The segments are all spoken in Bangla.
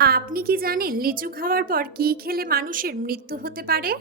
আপনি কি জানেন লিচু খাওয়ার পর কী খেলে মানুষের মৃত্যু হতে পারে?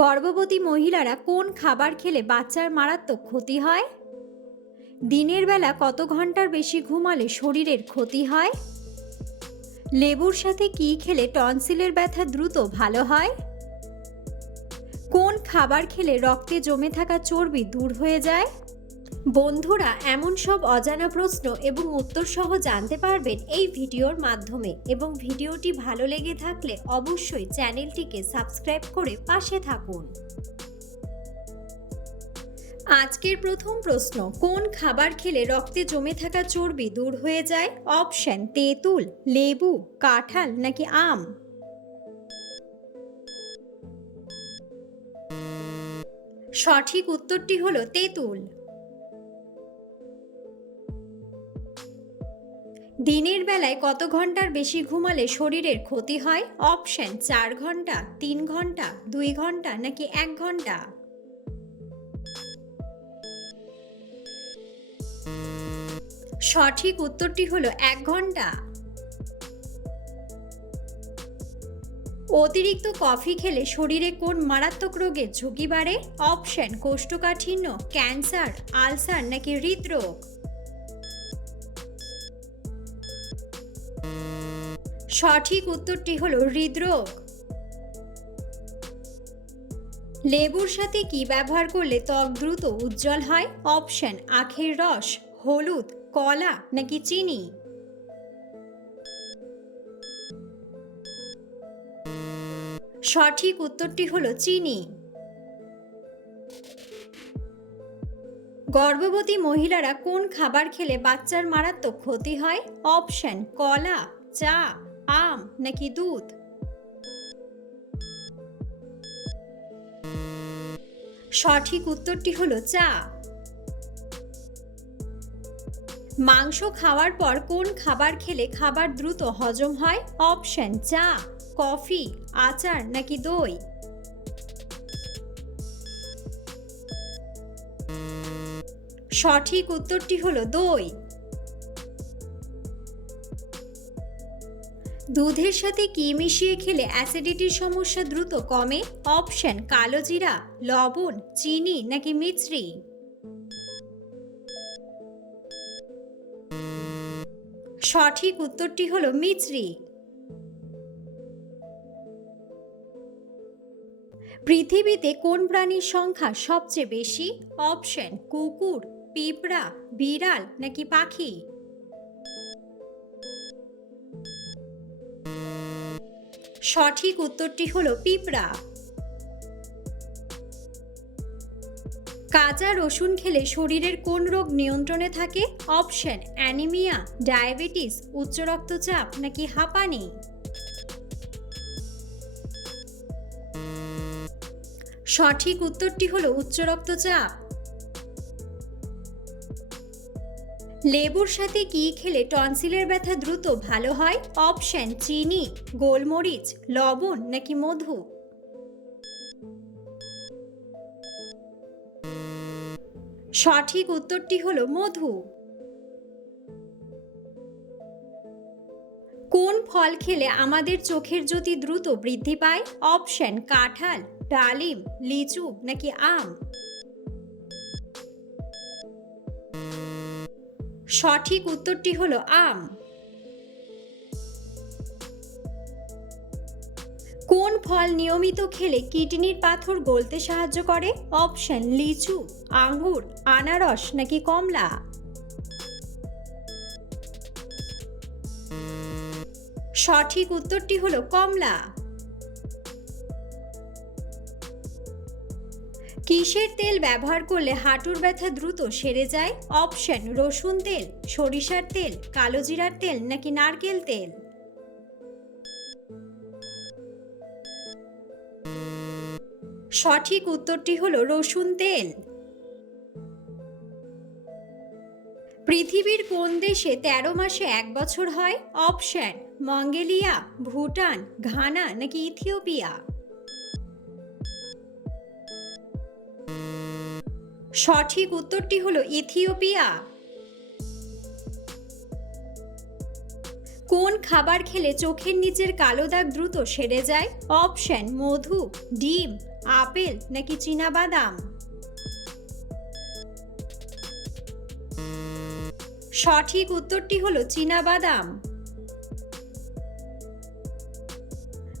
গর্ভবতী মহিলারা কোন খাবার খেলে বাচ্চার মারাত্মক ক্ষতি হয়? দিনের বেলা কত ঘন্টার বেশি ঘুমালে শরীরের ক্ষতি হয়? লেবুর সাথে কী খেলে টনসিলের ব্যথা দ্রুত ভালো হয়? কোন খাবার খেলে রক্তে জমে থাকা চর্বি দূর হয়ে যায়? বন্ধুরা, এমন সব অজানা প্রশ্ন এবং উত্তর সহ জানতে পারবেন এই ভিডিওর মাধ্যমে, এবং ভিডিওটি ভালো লেগে থাকলে অবশ্যই চ্যানেলটিকে সাবস্ক্রাইব করে পাশে থাকুন। আজকের প্রথম প্রশ্ন, কোন খাবার খেলে রক্তে জমে থাকা চর্বি দূর হয়ে যায়? অপশন: তেঁতুল, লেবু, কাঁঠাল নাকি আম? সঠিক উত্তরটি হলো তেঁতুল। দিনের বেলায় কত ঘন্টার বেশি ঘুমালে শরীরের ক্ষতি হয়? অপশন: 4 ঘন্টা, 3 ঘন্টা, 2 ঘন্টা নাকি 1 ঘন্টা? সঠিক উত্তরটি হলো 1 ঘন্টা। অতিরিক্ত কফি খেলে শরীরে কোন মারাত্মক রোগের ঝুঁকি বাড়ে? অপশন: কোষ্ঠকাঠিন্য, ক্যান্সার, আলসার নাকি হৃদরোগ? সঠিক উত্তরটি হলো হৃদরোগ। লেবুর সাথে কি ব্যবহার করলে ত্বক দ্রুত উজ্জ্বল হয়? অপশন: আখের রস, হলুদ, কলা নাকি চিনি? সঠিক উত্তরটি হলো চিনি। গর্ভবতী মহিলারা কোন খাবার খেলে বাচ্চার মারাত্মক ক্ষতি হয়? অপশন: কলা, চা, আম নাকি দুধ? সঠিক উত্তরটি হলো চা। মাংস খাওয়ার পর কোন খাবার খেলে খাবার দ্রুত হজম হয়? অপশন: চা, কফি, আচার নাকি দই? সঠিক উত্তরটি হলো দই। দুধের সাথে কি মিশিয়ে খেলে অ্যাসিডিটির সমস্যা দ্রুত কমে? অপশন: কালোজিরা, লবণ, চিনি নাকি মিছরি? সঠিক উত্তরটি হলো মিছরি। পৃথিবীতে কোন প্রাণীর সংখ্যা সবচেয়ে বেশি? অপশন: কুকুর, পিঁপড়া, বিড়াল নাকি পাখি? সঠিক উত্তরটি হলো পিঁপড়া। কাঁচা রসুন খেলে শরীরের কোন রোগ নিয়ন্ত্রণে থাকে? অপশন: অ্যানিমিয়া, ডায়াবেটিস, উচ্চ রক্তচাপ নাকি হাঁপানি? সঠিক উত্তরটি হলো উচ্চ রক্তচাপ। লেবুর সাথে কি খেলে টনসিলের ব্যথা দ্রুত ভালো হয়? অপশন: চিনি, গোলমরিচ, লবণ নাকি মধু? সঠিক উত্তরটি হলো মধু। কোন ফল খেলে আমাদের চোখের জ্যোতি দ্রুত বৃদ্ধি পায়? অপশন: কাঁঠাল, ডালিম, লিচু নাকি আম? সঠিক উত্তরটি হলো আম। কোন ফল নিয়মিত খেলে কিডনির পাথর গলতে সাহায্য করে? অপশন: লিচু, আঙ্গুর, আনারস নাকি কমলা? সঠিক উত্তরটি হলো কমলা। কিসের তেল ব্যবহার করলে হাঁটুর ব্যথা দ্রুত সেরে যায়? অপশন: রসুন তেল, সরিষার তেল, কালোজিরার তেল নাকি নারকেল তেল? সঠিক উত্তরটি হলো রসুন তেল। পৃথিবীর কোন দেশে 13 মাসে 1 বছর হয়? অপশন: মঙ্গোলিয়া, ভুটান, ঘানা নাকি ইথিওপিয়া? সঠিক উত্তরটি হলো ইথিওপিয়া। কোন খাবার খেলে চোখের নিচের কালো দাগ দ্রুত সেরে যায়? অপশন মধু, ডিম, আপেল নাকি চীনাবাদাম। সঠিক উত্তরটি হলো চীনাবাদাম।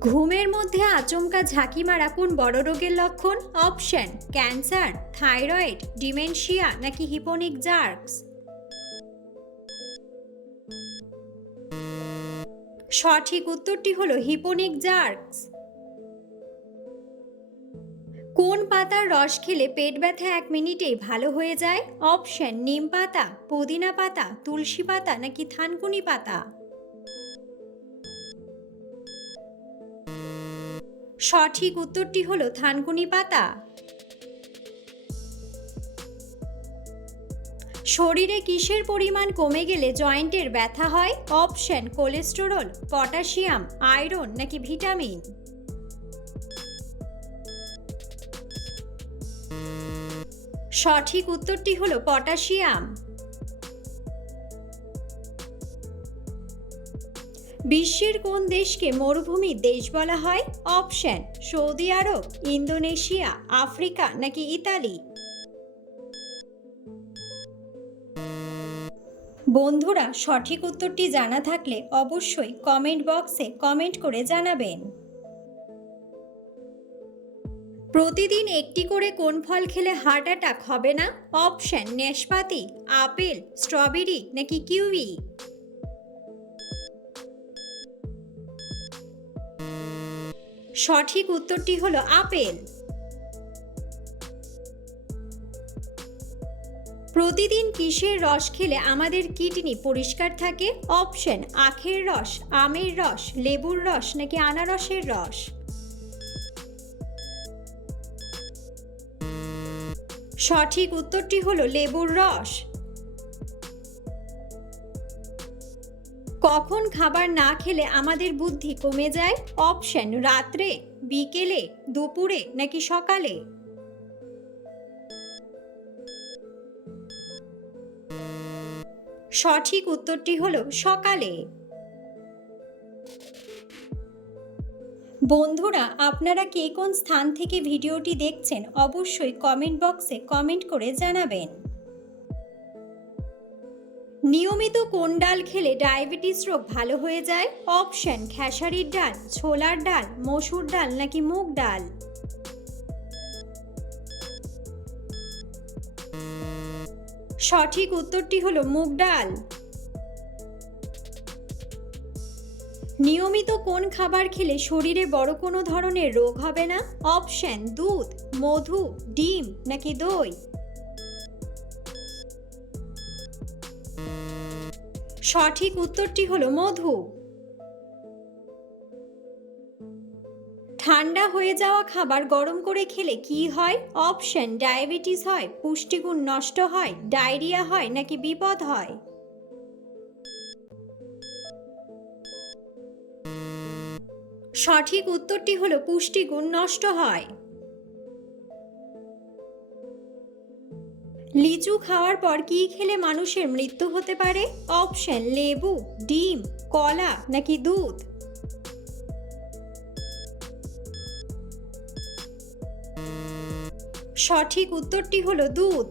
ঘুমের মধ্যে আচমকা ঝাঁকি মারা কোন বড় রোগের লক্ষণ? অপশন ক্যান্সার, থাইরয়েড, ডিমেনশিয়া নাকি হিপোনিক জার্কস। সঠিক উত্তরটি হলো হিপোনিক জার্কস। কোন পাতার রস খেলে পেট ব্যথা 1 মিনিটেই ভালো হয়ে যায়? অপশন নিম পাতা, পুদিনা পাতা, তুলসী পাতা নাকি থানকুনি পাতা। সঠিক উত্তরটি হলো থানকুনি পাতা। শরীরে কিসের পরিমাণ কমে গেলে জয়েন্টের ব্যথা হয়? অপশন কোলেস্টেরল, পটাশিয়াম, আয়রন নাকি ভিটামিন। সঠিক উত্তরটি হলো পটাশিয়াম। বিশ্বের কোন দেশকে মরুভূমির দেশ বলা হয়? অপশন সৌদি আরব, ইন্দোনেশিয়া, আফ্রিকা নাকি ইতালি। বন্ধুরা, সঠিক উত্তরটি জানা থাকলে অবশ্যই কমেন্ট বক্সে কমেন্ট করে জানাবেন। প্রতিদিন একটি করে কোন ফল খেলে হার্ট অ্যাটাক হবে না? অপশন নাশপাতি, আপেল, স্ট্রবেরি নাকি কিউই। সঠিক উত্তরটি হলো আপেল। প্রতিদিন কিসের রস খেলে আমাদের কিডনি পরিষ্কার থাকে? অপশন আখের রস, আমের রস, লেবুর রস নাকি আনারসের রস। সঠিক উত্তরটি হলো লেবুর রস। কখন খাবার না খেলে আমাদের বুদ্ধি কমে যায়? অপশন রাত্রে, বিকেলে, দুপুরে নাকি সকালে। সঠিক উত্তরটি হলো সকালে। বন্ধুরা, আপনারা কে কোন স্থান থেকে ভিডিওটি দেখছেন অবশ্যই কমেন্ট বক্সে কমেন্ট করে জানাবেন। নিয়মিত কোন ডাল খেলে ডায়াবেটিস রোগ ভালো হয়ে যায়? অপশন খেসারির ডাল, ছোলার ডাল, মসুর ডাল নাকি মুগ ডাল। সঠিক উত্তরটি হলো মুগ ডাল। নিয়মিত কোন খাবার খেলে শরীরে বড় কোনো ধরনের রোগ হবে না? অপশন দুধ, মধু, ডিম নাকি দই। সঠিক উত্তরটি হলো মধু। ঠান্ডা হয়ে যাওয়া খাবার গরম করে খেলে কি হয়? অপশন ডায়াবেটিস হয়, পুষ্টিগুণ নষ্ট হয়, ডায়রিয়া হয় নাকি বিপদ হয়। সঠিক উত্তরটি হলো পুষ্টিগুণ নষ্ট হয়। লিচু খাওয়ার পর কি খেলে মানুষের মৃত্যু হতে পারে? অপশন লেবু, ডিম, কলা নাকি দুধ। সঠিক উত্তরটি হলো দুধ।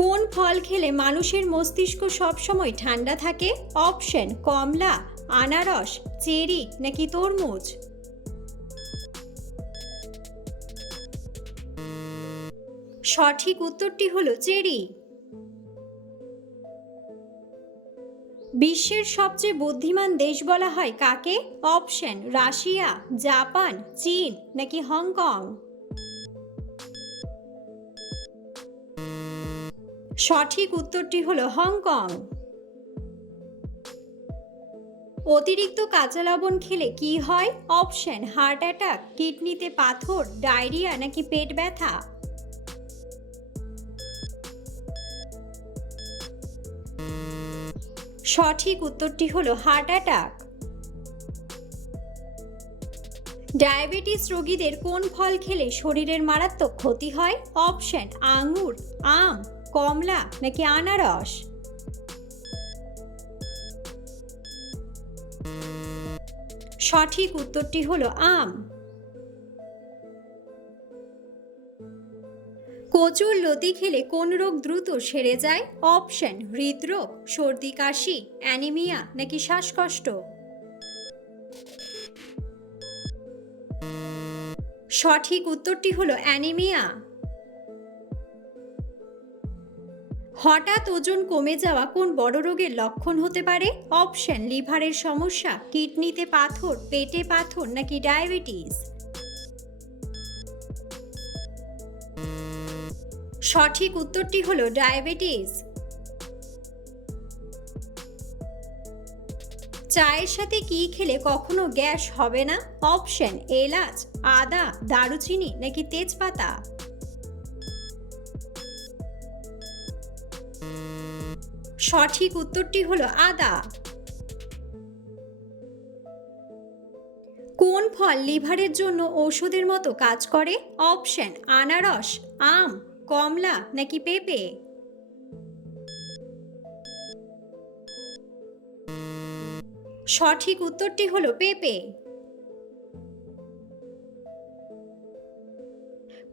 কোন ফল খেলে মানুষের মস্তিষ্ক সবসময় ঠান্ডা থাকে? অপশন কমলা, আনারস, চেরি নাকি তরমুজ। সঠিক উত্তরটি হলো চেরি। বিশ্বের সবচেয়ে বুদ্ধিমান দেশ বলা হয় কাকে? অপশন রাশিয়া, জাপান, চীন নাকি হংকং। সঠিক উত্তরটি হলো হংকং। অতিরিক্ত কাঁচা লবণ খেলে কি হয়? অপশন হার্ট অ্যাটাক, কিডনিতে পাথর, ডায়রিয়া নাকি পেট ব্যথা। সঠিক উত্তরটি হলো হার্ট অ্যাটাক। ডায়াবেটিস রোগীদের কোন ফল খেলে শরীরের মারাত্মক ক্ষতি হয়? অপশন আঙ্গুর, আম, কমলা নাকি আনারস? সঠিক উত্তরটি হলো আম। কচুর লতি খেলে কোন রোগ দ্রুত সেরে যায়? অপশন: হৃদরোগ, সর্দি কাশি, অ্যানিমিয়া নাকি শ্বাসকষ্ট? সঠিক উত্তরটি হলো অ্যানিমিয়া। হঠাৎ ওজন কমে যাওয়া কোন বড় রোগের লক্ষণ হতে পারে? অপশন: লিভারের সমস্যা, কিডনিতে পাথর, পেটে পাথর নাকি ডায়াবেটিস? সঠিক উত্তরটি হলো ডায়াবেটিস। চায়ের সাথে কি খেলে কখনো গ্যাস হবে না? অপশন: এলাচ, আদা, দারুচিনি নাকি তেজপাতা? সঠিক উত্তরটি হলো আদা। কোন ফল লিভারের জন্য ঔষধের মতো কাজ করে? অপশন: আনারস, আম, কমলা নাকি পেঁপে? সঠিক উত্তরটি হলো পেঁপে।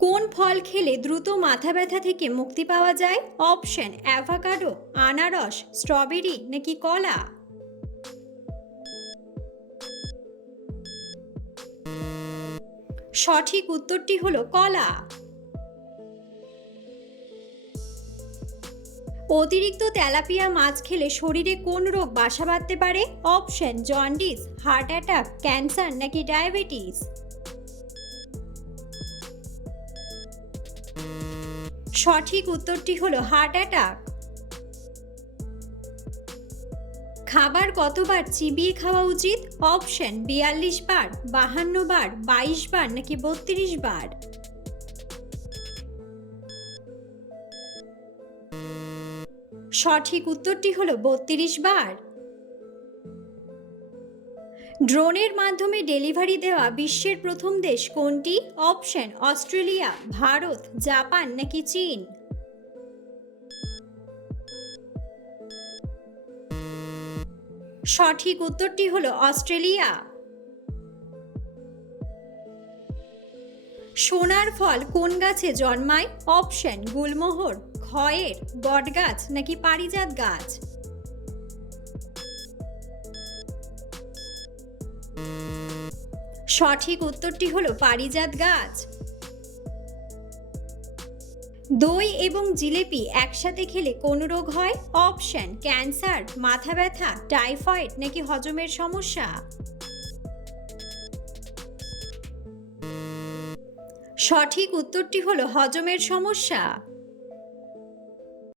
কোন ফল খেলে দ্রুত মাথা ব্যথা থেকে মুক্তি পাওয়া যায়? অপশন: অ্যাভোকাডো, আনারস, স্ট্রবেরি নাকি কলা? সঠিক উত্তরটি হলো কলা। অতিরিক্ত তেলাপিয়া মাছ খেলে শরীরে কোন রোগ বাসা বাঁধতে পারে? Option: jaundice, heart attack, cancer নাকি ডায়াবেটিস? সঠিক উত্তরটি হলো হার্ট অ্যাটাক। খাবার কতবার চিবিয়ে খাওয়া উচিত? অপশন: ৪২ বার, ৫২ বার, ২২ বার নাকি ৩২ বার? সঠিক উত্তরটি হলো ৩২ বার। ড্রোনের মাধ্যমে ডেলিভারি দেওয়া বিশ্বের প্রথম দেশ কোনটি? অপশন: অস্ট্রেলিয়া, ভারত, জাপান নাকি চীন? সঠিক উত্তরটি হলো অস্ট্রেলিয়া। সোনার ফল কোন গাছে জন্মায়? অপশন: গুলমোহর, খয়ের, বটগাছ নাকি পারিজাত গাছ? সঠিক উত্তরটি হলো পারিজাত গাছ। দই এবং জিলেপি একসাথে খেলে কোন রোগ হয়? অপশন: ক্যান্সার, মাথা ব্যথা, টাইফয়েড নাকি হজমের সমস্যা? সঠিক উত্তরটি হলো হজমের সমস্যা।